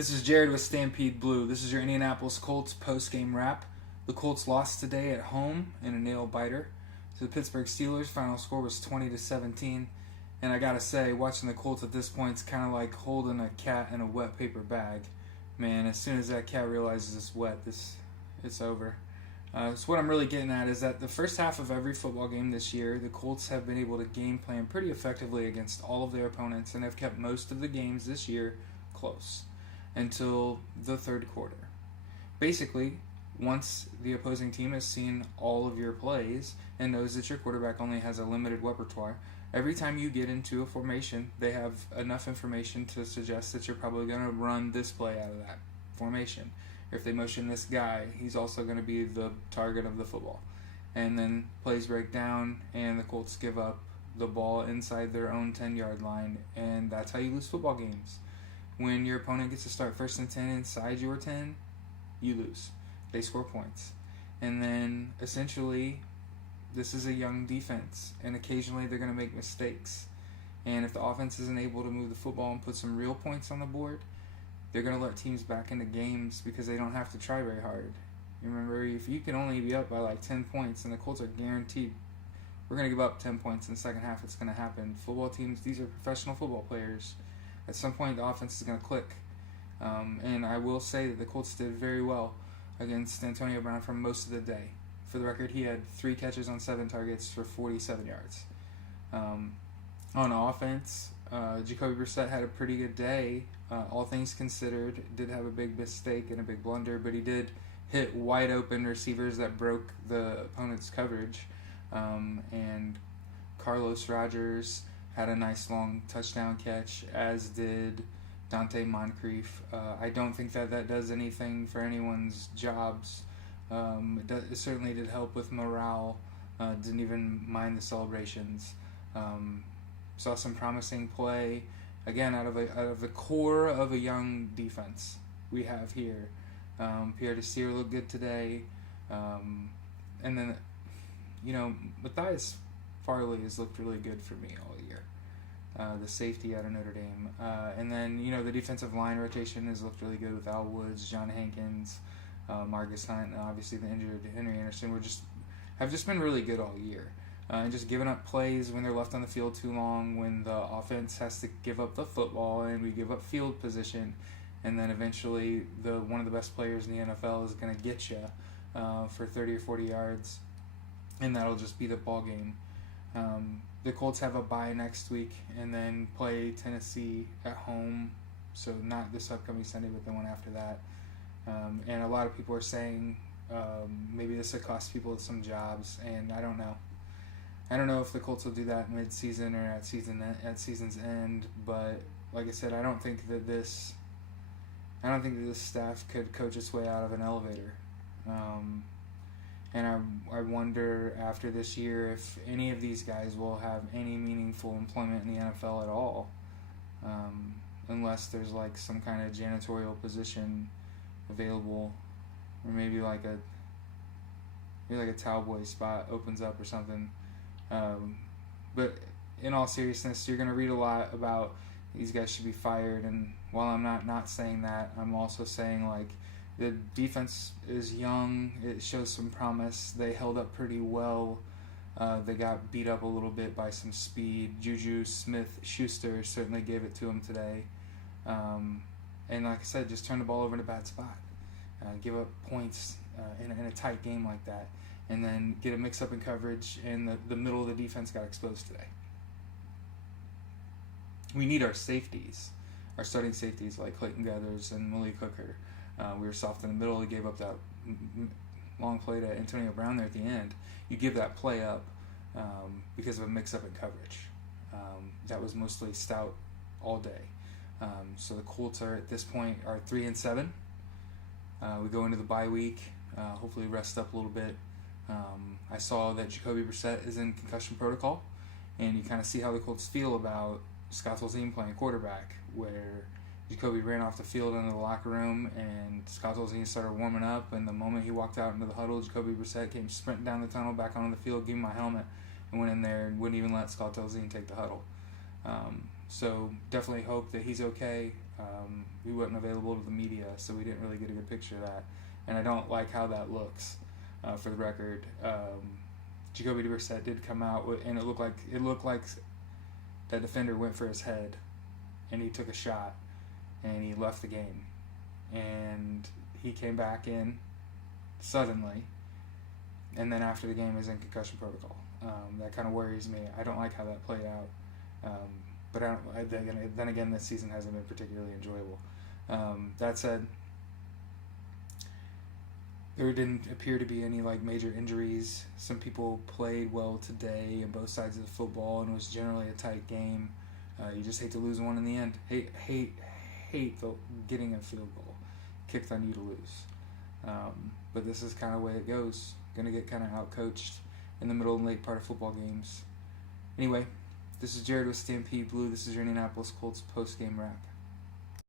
This is Jared with Stampede Blue. This is your Indianapolis Colts post-game wrap. The Colts lost today at home in a nail-biter to the Pittsburgh Steelers. Final score was 20-17. And I gotta say, watching the Colts at this point is kind of like holding a cat in a wet paper bag. Man, as soon as that cat realizes it's wet, it's over. So what I'm really getting at is that the first half of every football game this year, the Colts have been able to game plan pretty effectively against all of their opponents and have kept most of the games this year close until the third quarter. Basically, once the opposing team has seen all of your plays and knows that your quarterback only has a limited repertoire, every time you get into a formation, they have enough information to suggest that you're probably going to run this play out of that formation. If they motion this guy, he's also going to be the target of the football. And then plays break down, and the Colts give up the ball inside their own 10-yard line, and that's how you lose football games. When your opponent gets to start 1st and 10 inside your 10, you lose. They score points. And then, essentially, this is a young defense, and occasionally they're going to make mistakes. And if the offense isn't able to move the football and put some real points on the board, they're going to let teams back into games because they don't have to try very hard. You remember, if you can only be up by like 10 points, and the Colts are guaranteed, we're going to give up 10 points in the second half, it's going to happen. Football teams, these are professional football players. At some point, the offense is going to click. And I will say that the Colts did very well against Antonio Brown for most of the day. For the record, he had 3 catches on 7 targets for 47 yards. On offense, Jacoby Brissett had a pretty good day. All things considered, did have a big mistake and a big blunder, but he did hit wide open receivers that broke the opponent's coverage. And Carlos Rogers had a nice long touchdown catch, as did Dante Moncrief. I don't think that does anything for anyone's jobs. It certainly did help with morale. Didn't even mind the celebrations. Saw some promising play, again, out of the core of a young defense we have here. Pierre Desir looked good today. And then, Matthias Farley has looked really good for me all year. The safety out of Notre Dame. And then, the defensive line rotation has looked really good with Al Woods, John Hankins, Marcus Hunt, and obviously the injured Henry Anderson have just been really good all year. And just giving up plays when they're left on the field too long, when the offense has to give up the football and we give up field position, and then eventually one of the best players in the NFL is going to get you for 30 or 40 yards, and that'll just be the ball game. The Colts have a bye next week and then play Tennessee at home, so not this upcoming Sunday, but the one after that. And a lot of people are saying maybe this will cost people some jobs, and I don't know. I don't know if the Colts will do that mid-season or at season's end, but like I said, I don't think that this staff could coach its way out of an elevator. And I wonder after this year if any of these guys will have any meaningful employment in the NFL at all, unless there's like some kind of janitorial position available, or maybe like a towel boy spot opens up or something. But in all seriousness, you're going to read a lot about these guys should be fired, and while I'm not saying that, I'm also saying like the defense is young, it shows some promise, they held up pretty well, they got beat up a little bit by some speed. Juju Smith-Schuster certainly gave it to them today, and like I said, just turn the ball over in a bad spot, give up points in a tight game like that, and then get a mix-up in coverage, and the middle of the defense got exposed today. We need our safeties, our starting safeties like Clayton Gathers and Malik Hooker. We were soft in the middle. He gave up that long play to Antonio Brown there at the end. You give that play up because of a mix-up in coverage. That was mostly stout all day. So the Colts are at this point are 3-7. We go into the bye week. Hopefully rest up a little bit. I saw that Jacoby Brissett is in concussion protocol, and you kind of see how the Colts feel about Scott Tolzien playing quarterback, where Jacoby ran off the field into the locker room, and Scott Tolzien started warming up, and the moment he walked out into the huddle, Jacoby Brissett came sprinting down the tunnel back onto the field, gave him my helmet, and went in there and wouldn't even let Scott Tolzien take the huddle. So definitely hope that he's okay. He wasn't available to the media, so we didn't really get a good picture of that. And I don't like how that looks. For the record, Jacoby Brissett did come out and it looked like that defender went for his head, and he took a shot, and he left the game, and he came back in suddenly, and then after the game is in concussion protocol. That kind of worries me. I don't like how that played out, but then again, this season hasn't been particularly enjoyable. That said, there didn't appear to be any major injuries. Some people played well today on both sides of the football, and it was generally a tight game. You just hate to lose one in the end. Hate getting a field goal kicked on you to lose. But this is kind of the way it goes. Going to get kind of out-coached in the middle and late part of football games. Anyway, this is Jared with Stampede Blue. This is your Indianapolis Colts post-game wrap.